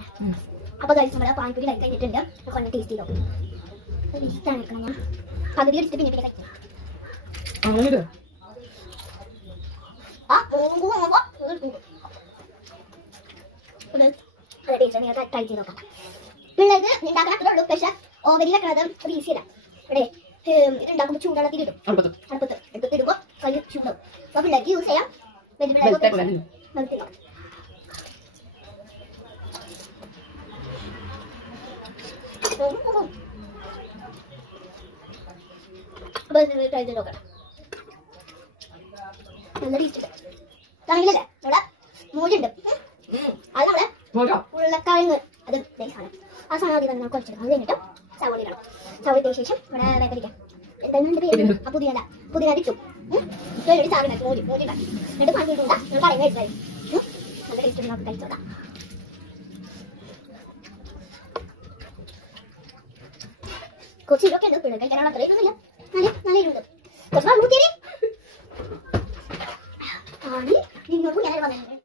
നോക്കട്ടെ. അപ്പോൾ ഗൈസ് നമ്മുടെ പാനിപ്പൂരി കഴിക്കാൻ കഴിഞ്ഞിട്ടുണ്ട്. കൊണ്ട് ടേസ്റ്റ് ചെയ്തോ. ഇഷ്ടമാണ് ഞാൻ പകുതി എടുത്തിട്ട് പിന്നെ കഴിക്കാം. ട്രൈ ചെയ്ത് നോക്കാം. പിള്ളേർക്ക് ഉണ്ടാക്കാൻ അത്രേ ഉള്ളൂ. പക്ഷെ ഓവനിൽ വെക്കണത് ഈസിയല്ല. ഇവിടെ ഇതുണ്ടാക്കുമ്പോൾ ചൂടുവെള്ളത്തിലിടും. അടുപ്പത്ത് ഇടുമ്പോൾ കൈ ചൂടും. അപ്പോൾ പിള്ളേർക്ക് യൂസ് ചെയ്യാം. ട്രൈ ചെയ്ത് നോക്കാം. നല്ല ടേസ്റ്റ് ഉണ്ട്. ആണെങ്കിലല്ലേ ഇവിടെ മൂഴുണ്ട്. അത് നമ്മുടെ ഉരുളക്കിഴങ്ങ് അത് ബേസാണ്. ആ സാധനം ആദ്യം തന്നെ കുറച്ചെടുക്കാം. അത് കഴിഞ്ഞിട്ട് സവോള ഇടണം. സവോള ഇട്ട ശേഷം ഇവിടെ വേഗം എന്താണ് പേര് പുതിന ഇട്ടു. ഒരു സാധനം മോടി ഉണ്ടാക്കി എന്നിട്ട് പണിയിട്ടുണ്ടാ ഞാൻ പറയുന്നത് കഴിച്ചായി. നല്ല ടേസ്റ്റ് നമുക്ക് കഴിച്ചോടാം. കുറച്ച് ഇതൊക്കെ ഉണ്ട്. പിള്ളേർ കഴിക്കാനുള്ള അത്രയും ഒന്നുമില്ല. നല്ല ഇരുണ്ട് കുറച്ച് നൂറ്റി നിന്നോട് ഞാൻ വന്നിട്ടുണ്ട്.